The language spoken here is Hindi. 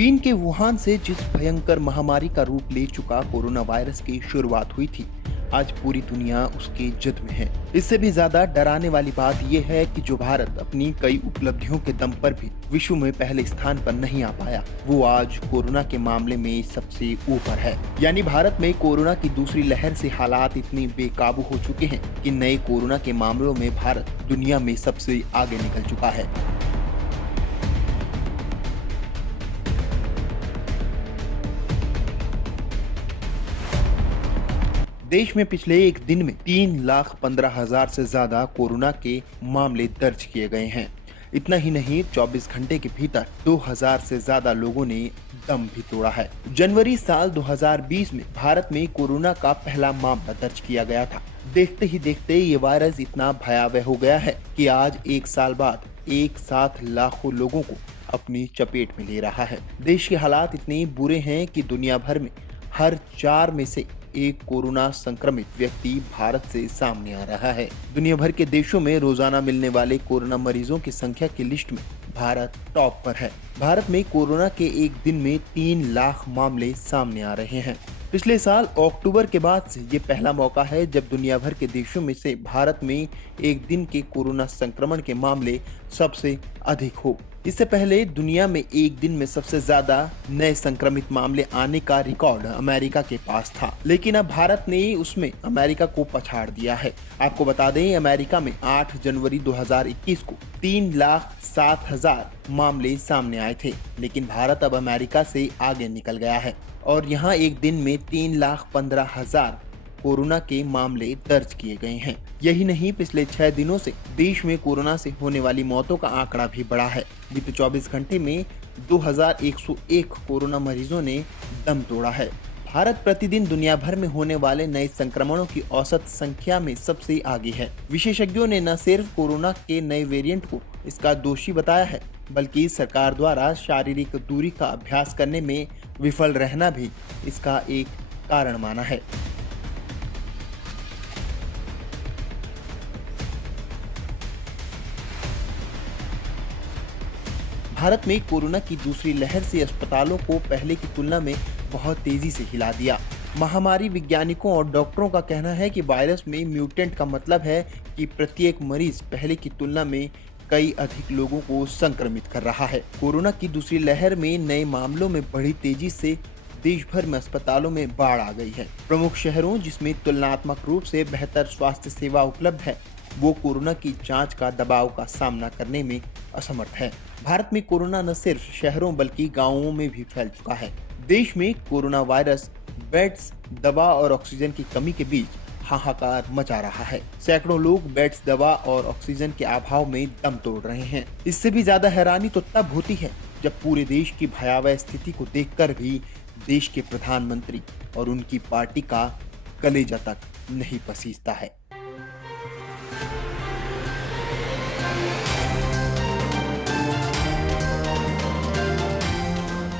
चीन के वुहान से जिस भयंकर महामारी का रूप ले चुका कोरोना वायरस की शुरुआत हुई थी, आज पूरी दुनिया उसके जद में है। इससे भी ज्यादा डराने वाली बात यह है कि जो भारत अपनी कई उपलब्धियों के दम पर भी विश्व में पहले स्थान पर नहीं आ पाया, वो आज कोरोना के मामले में सबसे ऊपर है। यानी भारत में कोरोना की दूसरी लहर से हालात इतने बेकाबू हो चुके हैं कि नए कोरोना के मामलों में भारत दुनिया में सबसे आगे निकल चुका है। देश में पिछले एक दिन में 3,15,000 से ज्यादा कोरोना के मामले दर्ज किए गए हैं। इतना ही नहीं, 24 घंटे के भीतर 2,000 से ज्यादा लोगों ने दम भी तोड़ा है। जनवरी साल 2020 में भारत में कोरोना का पहला मामला दर्ज किया गया था। देखते ही देखते ये वायरस इतना भयावह हो गया है कि आज एक साल बाद एक साथ लाखों लोगों को अपनी चपेट में ले रहा है। देश के हालात इतने बुरे हैं कि दुनिया भर में हर 4 में से एक कोरोना संक्रमित व्यक्ति भारत से सामने आ रहा है। दुनिया भर के देशों में रोजाना मिलने वाले कोरोना मरीजों की संख्या की लिस्ट में भारत टॉप पर है। भारत में कोरोना के एक दिन में 3 लाख मामले सामने आ रहे हैं। पिछले साल अक्टूबर के बाद से ये पहला मौका है जब दुनिया भर के देशों में से भारत में एक दिन के कोरोना संक्रमण के मामले सबसे अधिक हो। इससे पहले दुनिया में एक दिन में सबसे ज्यादा नए संक्रमित मामले आने का रिकॉर्ड अमेरिका के पास था, लेकिन अब भारत ने उसमें अमेरिका को पछाड़ दिया है। आपको बता दें, अमेरिका में 8 जनवरी 2021 को 3,07,000 मामले सामने आए थे, लेकिन भारत अब अमेरिका से आगे निकल गया है और यहाँ एक दिन में 3,15,000 कोरोना के मामले दर्ज किए गए हैं। यही नहीं, पिछले 6 दिनों से देश में कोरोना से होने वाली मौतों का आंकड़ा भी बढ़ा है। बीते 24 घंटे में 2,101 कोरोना मरीजों ने दम तोड़ा है। भारत प्रतिदिन दुनिया भर में होने वाले नए संक्रमणों की औसत संख्या में सबसे आगे है। विशेषज्ञों ने न सिर्फ कोरोना के नए वेरिएंट को इसका दोषी बताया है, बल्कि सरकार द्वारा शारीरिक दूरी का अभ्यास करने में विफल रहना भी इसका एक कारण माना है। भारत में कोरोना की दूसरी लहर से अस्पतालों को पहले की तुलना में बहुत तेजी से हिला दिया। महामारी वैज्ञानिकों और डॉक्टरों का कहना है कि वायरस में म्यूटेंट का मतलब है कि प्रत्येक मरीज पहले की तुलना में कई अधिक लोगों को संक्रमित कर रहा है। कोरोना की दूसरी लहर में नए मामलों में बड़ी तेजी से देश भर में अस्पतालों में बाढ़ आ गई है। प्रमुख शहरों जिसमें तुलनात्मक रूप से बेहतर स्वास्थ्य सेवा उपलब्ध है, वो कोरोना की जांच का दबाव का सामना करने में असमर्थ है। भारत में कोरोना न सिर्फ शहरों बल्कि गांवों में भी फैल चुका है। देश में कोरोना वायरस बेड्स, दवा और ऑक्सीजन की कमी के बीच हाहाकार मचा रहा है। सैकड़ों लोग बेड्स, दवा और ऑक्सीजन के अभाव में दम तोड़ रहे हैं। इससे भी ज्यादा हैरानी तो तब होती है जब पूरे देश की भयावह स्थिति को देखकर भी देश के प्रधानमंत्री और उनकी पार्टी का कलेजा तक नहीं पसीजता है।